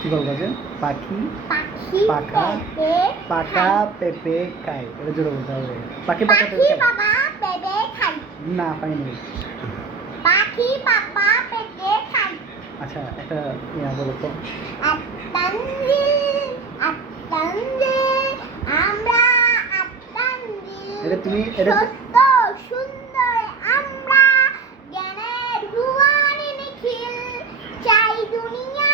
কি বলবো যে পাখি পাখি পাকা পেঁপে পাকা খায়। পেঁপে খায়, এটা জোরে বলতে হবে। পাখি পাকা পাখি পেঁপে খায়। বাবা পেঁপে খায়। না পাইনি। পাখি বাবা পেঁপে খায়। আচ্ছা একটা বলো তো। আত্মাঞ্জিল আত্মাঞ্জিল আমরা আত্মাঞ্জিল এটা তুমি এটা সত্য সুন্দর আমরা জ্ঞানের ভুবনে নিখিল চাই দুনিয়া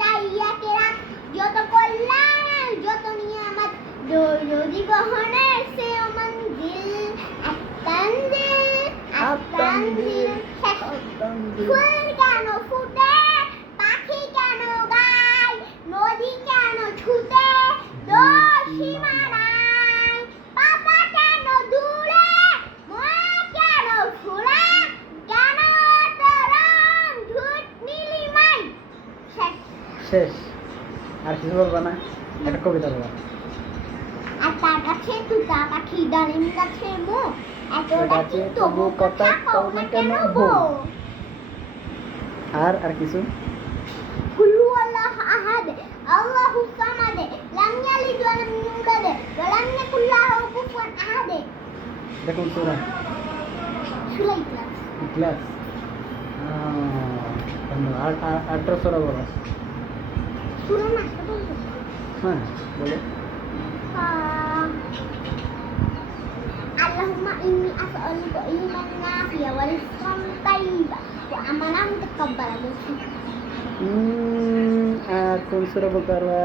চাই আখিরাত যত কল্যাণ যত নিয়ামত দৌলতি গহনের সে মঞ্জিল আত্মাঞ্জিল আত্মাঞ্জিল ফুল কেন ফুটে পাখি কেন গায় নদী কেন ছুটে দোষীমা নাই পাতা কেন দূরে মা কেন ফুলে কেন তরং ঝুট নীলিমাই শেষ। আর কিছু বলবা না? একটা কবিতা বলো। আর তার কাছে তুতা পাখি ডালিম গাছে মো এত ডাকি তবু কথা কও না কেন বউ আর কিছু? কুলু আল্লাহ আহাদ আল্লাহুস সামাদ লাম ইয়ালিদ ওয়া লাম ইউলাদ ওয়া লাম ইয়াকুল লাহু কুফুয়ান আহাদ। দেখো সূরা সূরা ইখলাস। ইখলাস। আর আটটা সূরা বলো। সূরা নাসটা বলবো। হ্যাঁ বলো। আল্লাহুম্মা ইন্নী আসআলুকা ঈমানান নাফিয়া ওয়া রিজকান তাইয়্যিবা ওয়া আমালান মুতাকাব্বালা বলছি। আর কোন সূরা বলতে পারবা?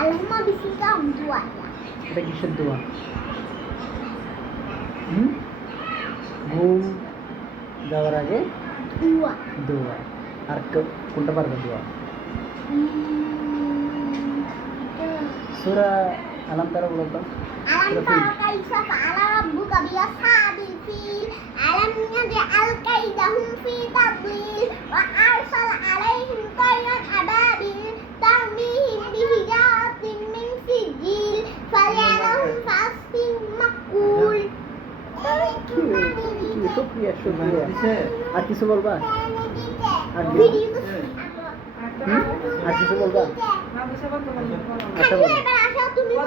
আল্লাহুম্মা বিসমিকা দোয়া। এটা কিসের দোয়া? ঘুম যাওয়ার আগে দোয়া। দোয়া। আর কোনটা পারবে দোয়া? সূরা আলাম তারা বলো তো। আলাম তারা কাইফা ফাআলা রাব্বুকা বিআসহাবিল ফিল আলাম ইয়াজআল কাইদাহুম ফি তাদলিল ওয়া আরসাল আলাইহিম তায়রান আবাবিল তারমিহিম বিহিজারাতিন মিন সিজিল ফাজআলাহুম ফাসফিন মাকুল। শুকরিয়া শুকরিয়া। আর কিছু বলবা? আর ভিডিও আর কিছু বলবা? আচ্ছা বলো।